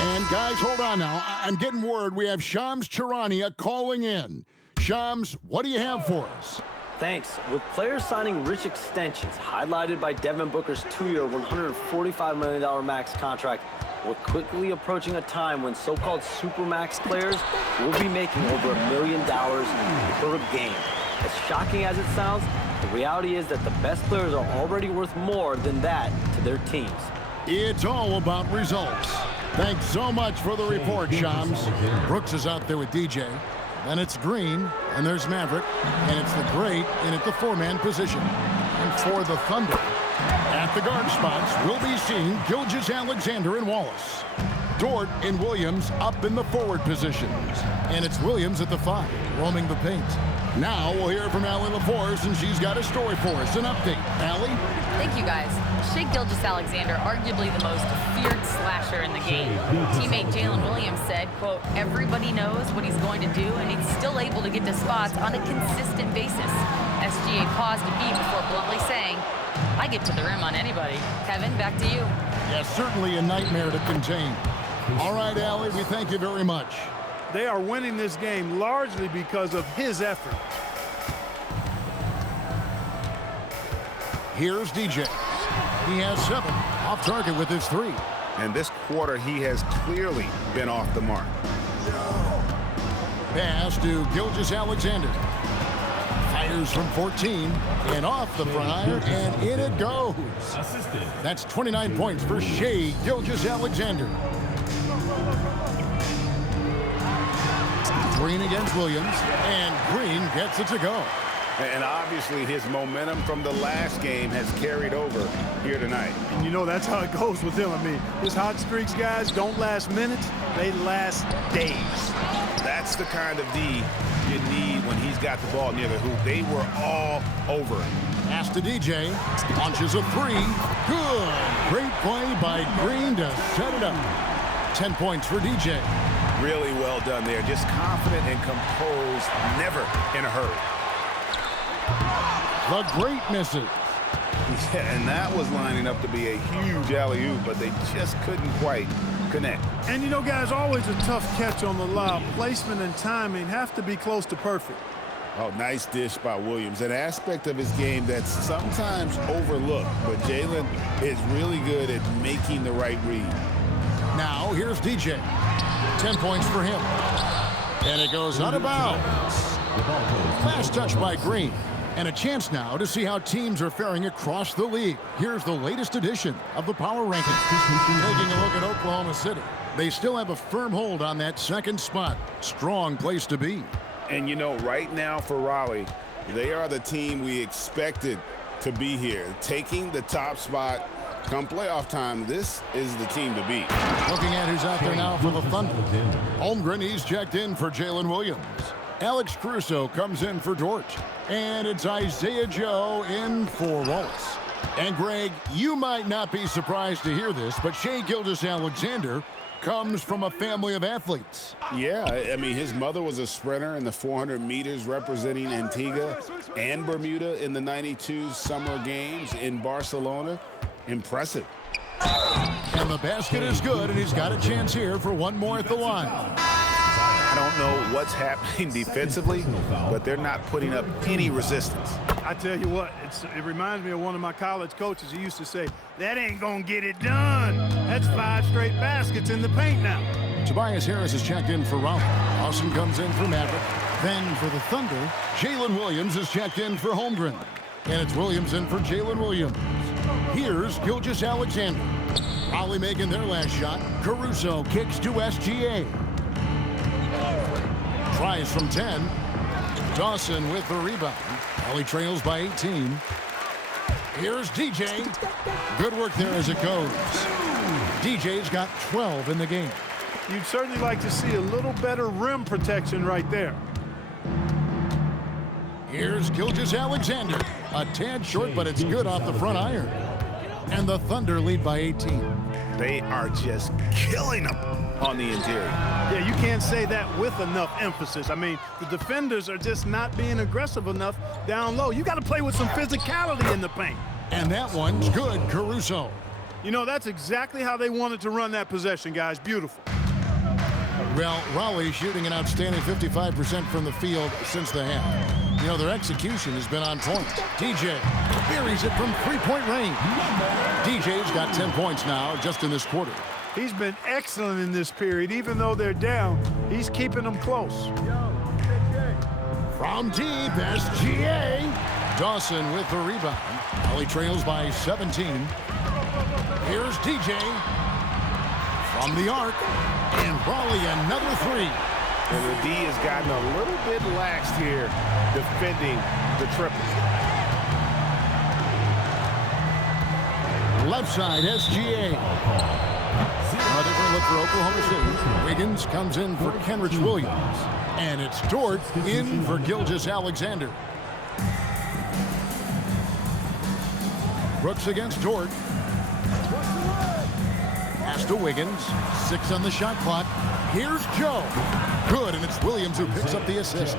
And guys, hold on now. I'm getting word we have Shams Charania calling in. Shams, what do you have for us? Thanks. With players signing rich extensions, highlighted by Devin Booker's 2-year, $145 million max contract, we're quickly approaching a time when so-called supermax players will be making over $1 million per game. As shocking as it sounds, the reality is that the best players are already worth more than that to their teams. It's all about results. Thanks so much for the report, Shams. Brooks is out there with DJ. Then it's Green, and there's Maverick, and it's the Great in at the four-man position. And for the Thunder, at the guard spots, we'll be seeing Gilgeous-Alexander and Wallace. Dort and Williams up in the forward positions. And it's Williams at the 5, roaming the paint. Now we'll hear from Allie LaForce, and she's got a story for us. An update. Allie? Thank you, guys. Shai Gilgeous-Alexander, arguably the most feared slasher in the game. Teammate Jalen Williams said, quote, everybody knows what he's going to do, and he's still able to get to spots on a consistent basis. SGA paused a beat before bluntly saying, I get to the rim on anybody. Kevin, back to you. Yeah, certainly a nightmare to contain. All right, Allie, we thank you very much. They are winning this game largely because of his effort. Here's DJ. He has 7, off target with his 3. And this quarter, he has clearly been off the mark. Pass to Gilgeous-Alexander. Fires from 14 and off the front iron, and in it goes. That's 29 points for Shai Gilgeous-Alexander. Green against Williams, and Green gets it to go. And obviously his momentum from the last game has carried over here tonight. And you know that's how it goes with him. I mean, his hot streaks, guys, don't last minutes, they last days. That's the kind of D you need when he's got the ball near the hoop. They were all over it. Pass to DJ, launches a 3. Good. Great play by Green to set it up. 10 points for DJ. Really well done there. Just confident and composed, never in a hurry. The Great misses. Yeah, and that was lining up to be a huge alley-oop, but they just couldn't quite connect. And you know, guys, always a tough catch on the lob. Placement and timing have to be close to perfect. Oh, nice dish by Williams. An aspect of his game that's sometimes overlooked, but Jalen is really good at making the right read. Now, here's DJ. 10 points for him. And it goes out of bounds. Fast touch by Green. And a chance now to see how teams are faring across the league. Here's the latest edition of the Power Rankings. Taking a look at Oklahoma City. They still have a firm hold on that second spot. Strong place to be. And you know, right now for Raleigh, they are the team we expected to be here. Taking the top spot come playoff time, this is the team to beat. Looking at who's out there now for the Thunder. Holmgren, he's checked in for Jalen Williams. Alex Caruso comes in for Dort. And it's Isaiah Joe in for Wallace. And Greg, you might not be surprised to hear this, but Shai Gilgeous-Alexander comes from a family of athletes. Yeah, I mean, his mother was a sprinter in the 400 meters representing Antigua and Bermuda in the 92 Summer Games in Barcelona. Impressive. And the basket is good, and he's got a chance here for one more at the line. I don't know what's happening defensively, but they're not putting up any resistance. I tell you what, it reminds me of one of my college coaches. He used to say, that ain't gonna get it done. That's 5 straight baskets in the paint now. Tobias Harris is checked in for Raleigh. Austin comes in for Maverick. Then for the Thunder, Jalen Williams is checked in for Holmgren. And it's Williams in for Jalen Williams. Here's Gilgeous-Alexander. Raleigh making their last shot. Caruso kicks to SGA. Tries from 10. Dawson with the rebound. Raleigh trails by 18. Here's DJ. Good work there as it goes. DJ's got 12 in the game. You'd certainly like to see a little better rim protection right there. Here's Gilgeous-Alexander. A tad short, but it's good off the front iron. And the Thunder lead by 18. They are just killing them on the interior. Yeah, you can't say that with enough emphasis. I mean, the defenders are just not being aggressive enough down low. You got to play with some physicality in the paint. And that one's good, Caruso. You know, that's exactly how they wanted to run that possession, guys. Beautiful. Well, Raleigh shooting an outstanding 55% from the field since the half. You know, their execution has been on point. DJ buries it from three-point range. DJ's got 10 points now just in this quarter. He's been excellent in this period. Even though they're down, he's keeping them close. From deep, SGA. Dawson with the rebound. Raleigh trails by 17. Here's DJ from the arc. And Raleigh another three. And the D has gotten a little bit laxed here defending the triple. Left side, SGA. A different look for Oklahoma City. Wiggins comes in for Kenrich Williams. And it's Dort in for Gilgeous-Alexander. Brooks against Dort. Pass to Wiggins. 6 on the shot clock. Here's Joe. Good, and it's Williams who picks up the assist.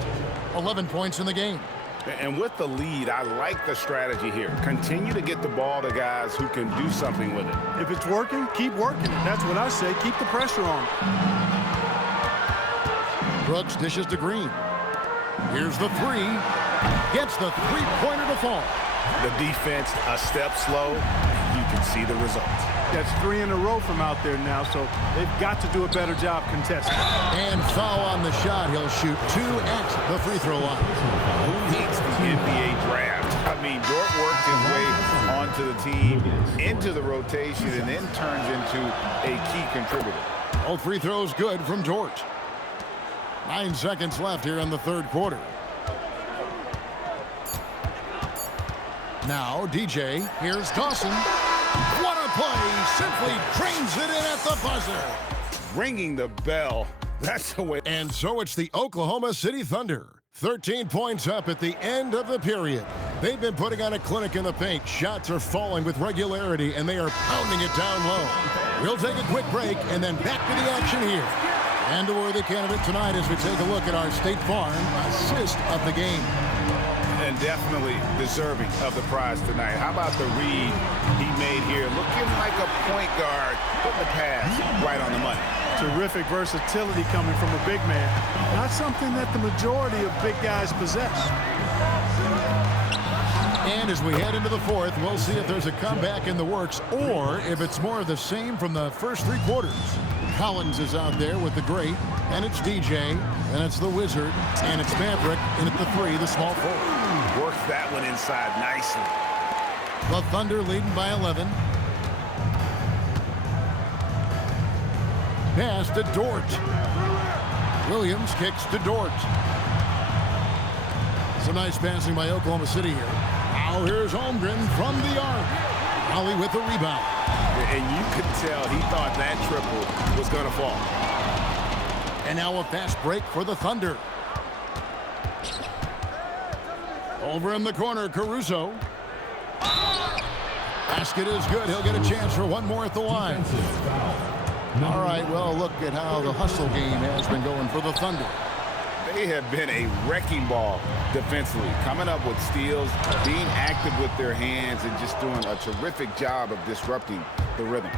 11 points in the game. And with the lead, I like the strategy here. Continue to get the ball to guys who can do something with it. If it's working, keep working it. That's what I say. Keep the pressure on. Brooks dishes to Green. Here's the three. Gets the three-pointer to fall. The defense a step slow. You can see the results. That's 3 in a row from out there now, so they've got to do a better job contesting. And foul on the shot. He'll shoot 2 at the free throw line. Who needs the NBA draft? I mean, Dort worked his way onto the team, into the rotation, and then turns into a key contributor. All free throws good from Dort. 9 seconds left here in the third quarter. Now, DJ. Here's Dawson. What a play. Simply trains it in at the buzzer. Ringing the bell. That's the way. And so it's the Oklahoma City Thunder. 13 points up at the end of the period. They've been putting on a clinic in the paint. Shots are falling with regularity, and they are pounding it down low. We'll take a quick break and then back to the action here. And a worthy candidate tonight as we take a look at our State Farm assist of the game. And definitely deserving of the prize tonight. How about the read he made here? Looking like a point guard, putting the pass right on the money. Terrific versatility coming from a big man. Not something that the majority of big guys possess. And as we head into the fourth, we'll see if there's a comeback in the works or if it's more of the same from the first 3 quarters. Collins is out there with the great, and it's DJ, and it's the Wizard, and it's Maverick, and at the 3, the small forward. Works that one inside nicely. The Thunder leading by 11. Pass to Dort. Williams kicks to Dort. Some nice passing by Oklahoma City here. Now here's Holmgren from the arc. Raleigh with the rebound. And you could tell he thought that triple was going to fall. And now a fast break for the Thunder. Over in the corner, Caruso. Basket is good. He'll get a chance for one more at the line. All right, well, look at how the hustle game has been going for the Thunder. They have been a wrecking ball defensively, coming up with steals, being active with their hands, and just doing a terrific job of disrupting the rhythm.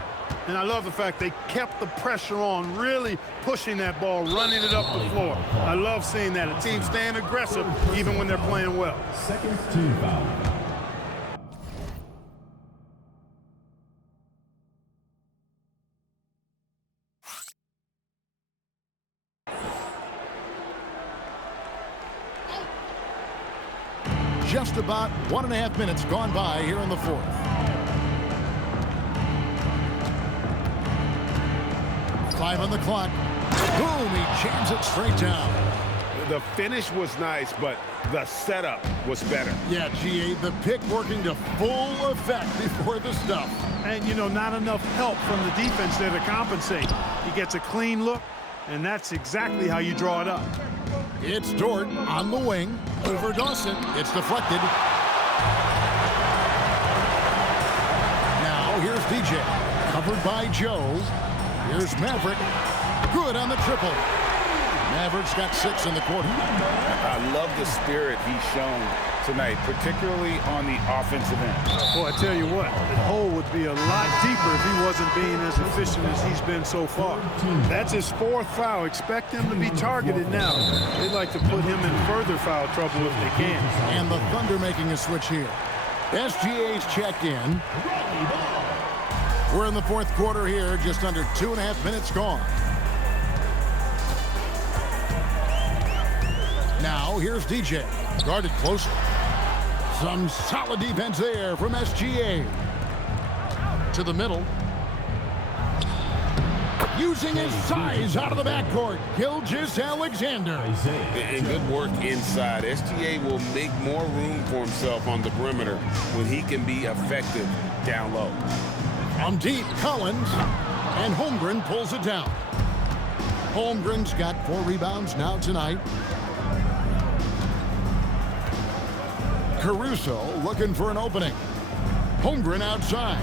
And I love the fact they kept the pressure on, really pushing that ball, running it up the floor. I love seeing that. A team staying aggressive even when they're playing well. Second team foul. Just about 1.5 minutes gone by here in the fourth. Five on the clock. Boom, he jams it straight down. The finish was nice, but the setup was better. Yeah, GA, the pick working to full effect before the stuff. And, you know, not enough help from the defense there to compensate. He gets a clean look, and that's exactly how you draw it up. It's Dort on the wing. Over Dawson. It's deflected. Now here's DJ. Covered by Joe. Here's Maverick. Good on the triple. Mavericks got 6 in the quarter. I love the spirit he's shown tonight, particularly on the offensive end. Boy, I tell you what, the hole would be a lot deeper if he wasn't being as efficient as he's been so far. That's his 4th foul. Expect him to be targeted now. They'd like to put him in further foul trouble if they can. And the Thunder making a switch here. SGA's checked in. We're in the 4th quarter here, just under 2.5 minutes gone. Now, here's DJ, guarded closer. Some solid defense there from SGA. To the middle. Using his size out of the backcourt, Gilgeous-Alexander. And good work inside. SGA will make more room for himself on the perimeter when he can be effective down low. From deep, Collins, and Holmgren pulls it down. Holmgren's got 4 rebounds now tonight. Caruso looking for an opening. Holmgren outside.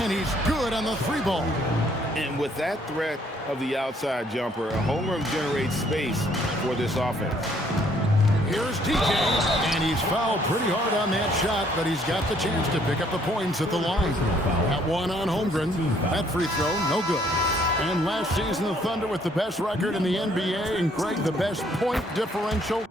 And he's good on the 3-ball. And with that threat of the outside jumper, Holmgren generates space for this offense. Here's DJ, and he's fouled pretty hard on that shot, but he's got the chance to pick up the points at the line. That one on Holmgren. That free throw, no good. And last season, the Thunder with the best record in the NBA, and Greg, the best point differential.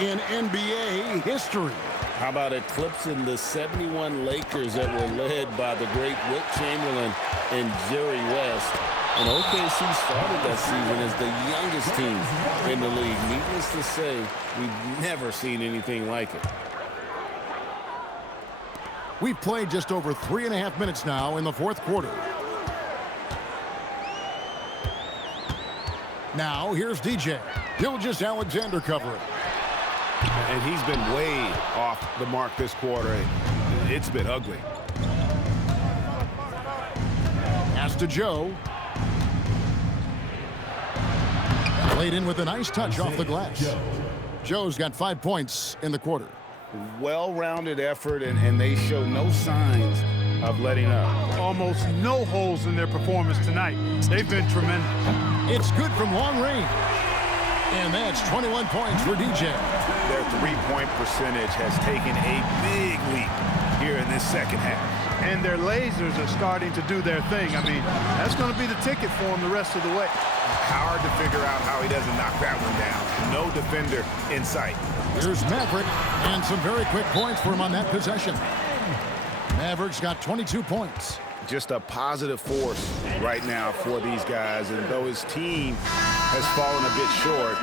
In NBA history. How about eclipsing the 71 Lakers that were led by the great Wilt Chamberlain and Jerry West? And OKC started that season as the youngest team in the league. Needless to say, we've never seen anything like it. We've played just over 3.5 minutes now in the 4th quarter. Now, here's DJ. Gilgeous-Alexander covering. And he's been way off the mark this quarter. It's been ugly. Pass to Joe. Played in with a nice touch off the glass. Joe's got 5 points in the quarter. Well-rounded effort, and they show no signs of letting up. Almost no holes in their performance tonight. They've been tremendous. It's good from long range. And that's 21 points for DJ. Their three-point percentage has taken a big leap here in this second half. And their lasers are starting to do their thing. I mean, that's going to be the ticket for him the rest of the way. Hard to figure out how he doesn't knock that one down. No defender in sight. Here's Maverick, and some very quick points for him on that possession. Maverick's got 22 points. Just a positive force right now for these guys, and though his team has fallen a bit short,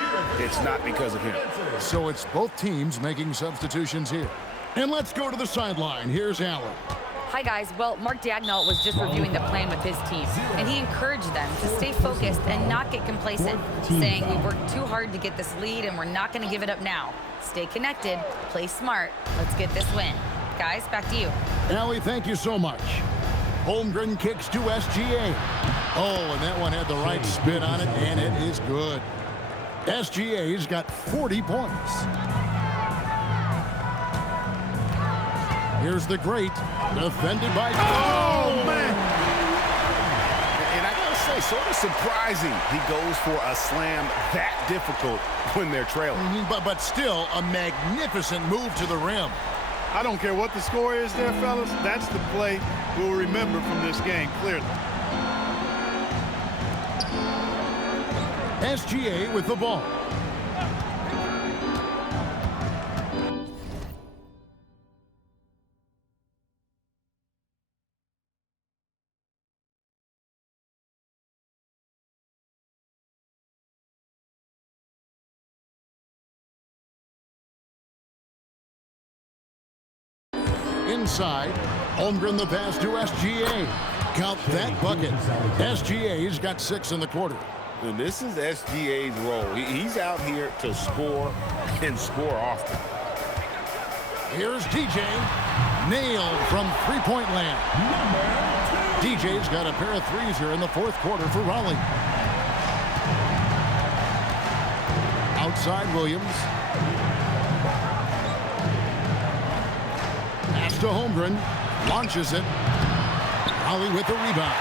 it's not because of him. So it's both teams making substitutions here. And let's go to the sideline. Here's Allen. Hi, guys. Well, Mark Daigneault was just reviewing the plan with his team, and he encouraged them to stay focused and not get complacent, saying we worked too hard to get this lead, and we're not going to give it up now. Stay connected, play smart. Let's get this win. Guys, back to you. Allie, thank you so much. Holmgren kicks to SGA. Oh, and that one had the right spin on it, and it is good. SGA's got 40 points. Here's the great, defended by... Oh, man! And I gotta say, sort of surprising he goes for a slam that difficult when they're trailing. But still, a magnificent move to the rim. I don't care what the score is there, fellas. That's the play we'll remember from this game, clearly. SGA with the ball. Inside, Holmgren the pass to SGA. Count that bucket. SGA's got 6 in the quarter. And this is SGA's role. He's out here to score and score often. Here's DJ. Nailed from three-point land. DJ's got a pair of threes here in the 4th quarter for Raleigh. Outside Williams. Pass to Holmgren. Launches it. Holly with the rebound.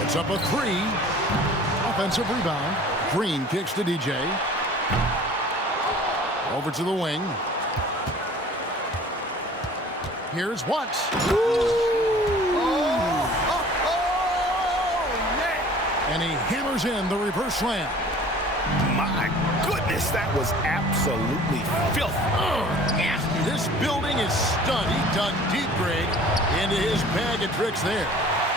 Puts up a three. Offensive rebound. Green kicks to DJ. Over to the wing. Here's Watts. And he hammers in the reverse slam. My goodness, that was absolutely filthy. Nasty. This building is stunned. He dug deep, Greg, into his bag of tricks there.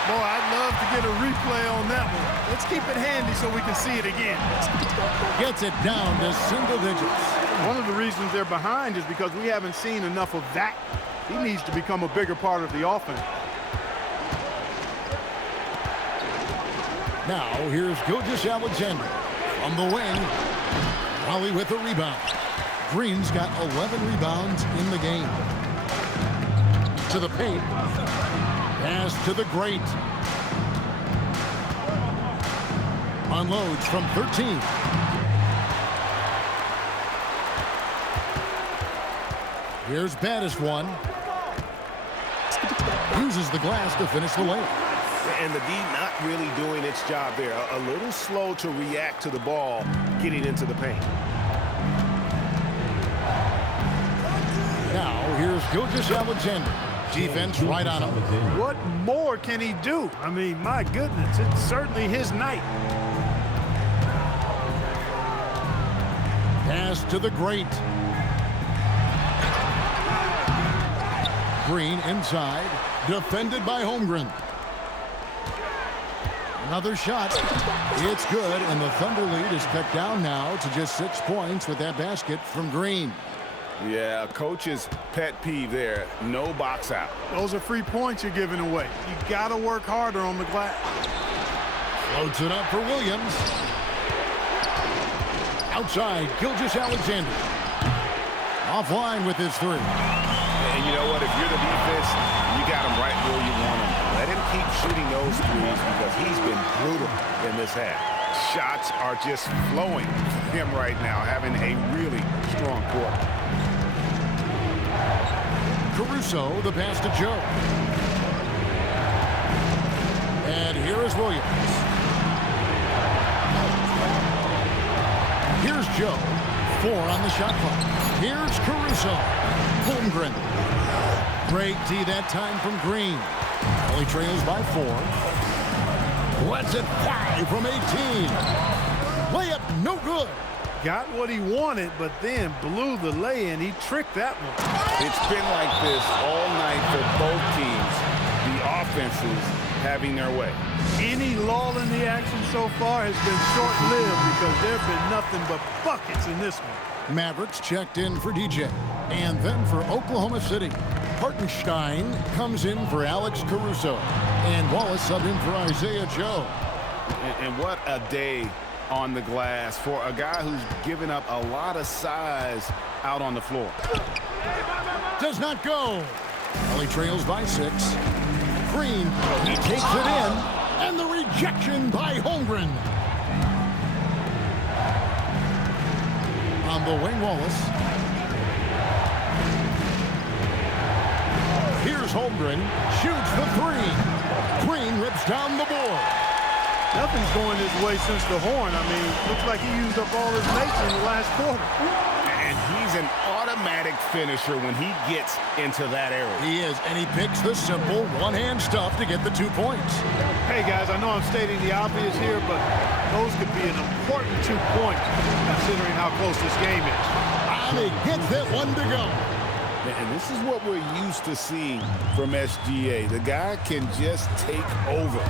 Boy, I'd love to get a replay on that one. Let's keep it handy so we can see it again. Gets it down to single digits. One of the reasons they're behind is because we haven't seen enough of that. He needs to become a bigger part of the offense. Now, here's Gilgeous Alexander from the wing. Raleigh with the rebound. Green's got 11 rebounds in the game. To the paint. Pass to the Great. Unloads from 13. Here's Baddest one. Uses the glass to finish the layup. And the D not really doing its job there. A little slow to react to the ball getting into the paint. Now, here's Gilgeous Alexander. Defense right on him. What more can he do? I mean, my goodness, it's certainly his night. Pass to the Great. Green inside. Defended by Holmgren. Another shot. It's good, and the Thunder lead is cut down now to just 6 points with that basket from Green. Yeah, coach's pet peeve there. No box out. Those are free points you're giving away. You got to work harder on the glass. Floats it up for Williams. Outside, Gilgeous Alexander. Offline with his three. And you know what? If you're the defense, you got him right where you want him. Let him keep shooting those threes because he's been brutal in this half. Shots are just flowing for him right now, having a really strong quarter. Caruso, the pass to Joe. And here is Williams. Here's Joe. 4 on the shot clock. Here's Caruso. Holmgren. Great D that time from Green. Only trails by 4. Lets it fly from 18. Layup no good. Got what he wanted, but then blew the lay-in. He tricked that one. It's been like this all night for both teams. The offenses having their way. Any lull in the action so far has been short-lived because there have been nothing but buckets in this one. Mavericks checked in for DJ. And then for Oklahoma City, Hartenstein comes in for Alex Caruso. And Wallace subbed in for Isaiah Joe. And what a day on the glass for a guy who's given up a lot of size out on the floor. Does not go. Only trails by 6. Green, he takes it in. And the rejection by Holmgren. On the wing, Wallace. Here's Holmgren. Shoots the 3. Green rips down the board. Nothing's going his way since the horn. I mean, looks like he used up all his mates in the last quarter. And he's an automatic finisher when he gets into that area. He is, and he picks the simple one-hand stuff to get the 2 points. Hey, guys, I know I'm stating the obvious here, but those could be an important 2 points considering how close this game is. And he gets that one to go. And this is what we're used to seeing from SGA. The guy can just take over.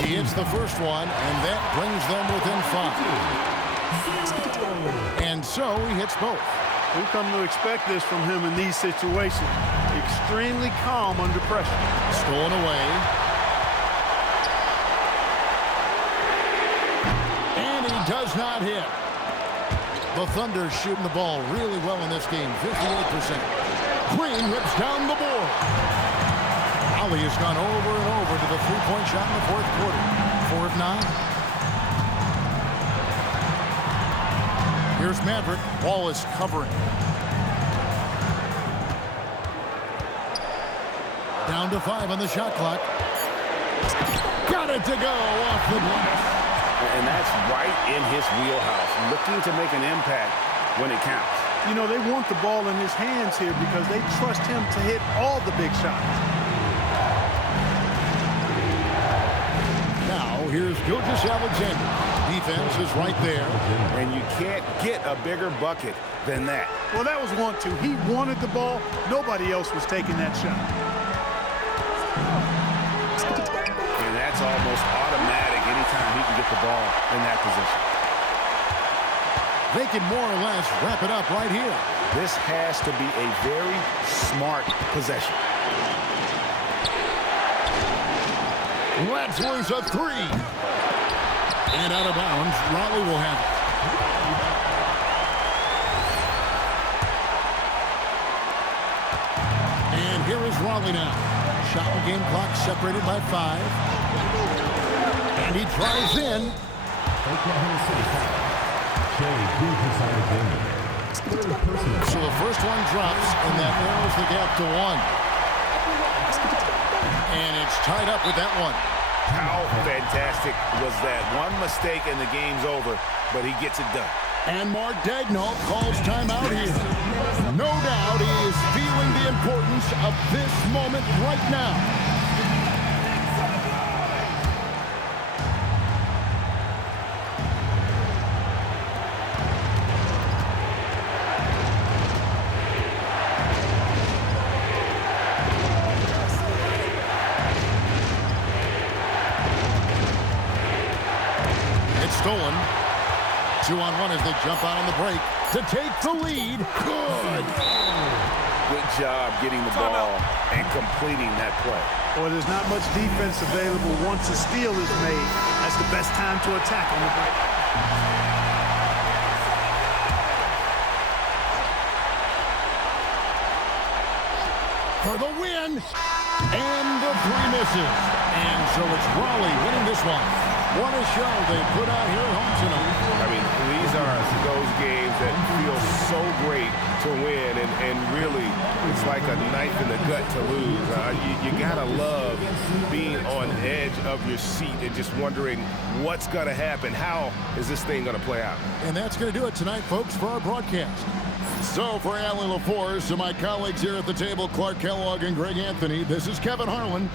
He hits the first one, and that brings them within 5. And so he hits both. We've come to expect this from him in these situations. Extremely calm under pressure. Stolen away. And he does not hit. The Thunder shooting the ball really well in this game, 58%. Green rips down the board. Raleigh has gone over and over to the three-point shot in the fourth quarter. 4 of 9. Here's Maverick. Wallace covering. Down to 5 on the shot clock. Got it to go off the glass. And that's right in his wheelhouse, looking to make an impact when it counts. You know, they want the ball in his hands here because they trust him to hit all the big shots. Now, here's Gilgeous-Alexander. Defense is right there. And you can't get a bigger bucket than that. Well, that was 1-2. He wanted the ball. Nobody else was taking that shot. And that's almost automatic anytime he can get the ball in that position. They can more or less wrap it up right here. This has to be a very smart possession. Let's lose a 3. And out of bounds, Raleigh will have it. And here is Raleigh now. Shot and game clock separated by 5. And he drives in. So the first one drops, and that narrows the gap to 1. And it's tied up with that one. How fantastic was that? One mistake and the game's over, but he gets it done. And Mark Daigneault calls timeout here. No doubt he is feeling the importance of this moment right now. Stolen. 2-on-1 as they jump out on the break to take the lead. Good. Good job getting the ball and completing that play. Well, there's not much defense available once a steal is made. That's the best time to attack on the break. For the win. And the 3 misses. And so it's Raleigh winning this one. What a show they put out here at home tonight. I mean, these are those games that feel so great to win, and really, it's like a knife in the gut to lose. You gotta love being on edge of your seat and just wondering what's gonna happen. How is this thing gonna play out? And that's gonna do it tonight, folks, for our broadcast. So for Allie LaForce, to my colleagues here at the table, Clark Kellogg and Greg Anthony, this is Kevin Harlan.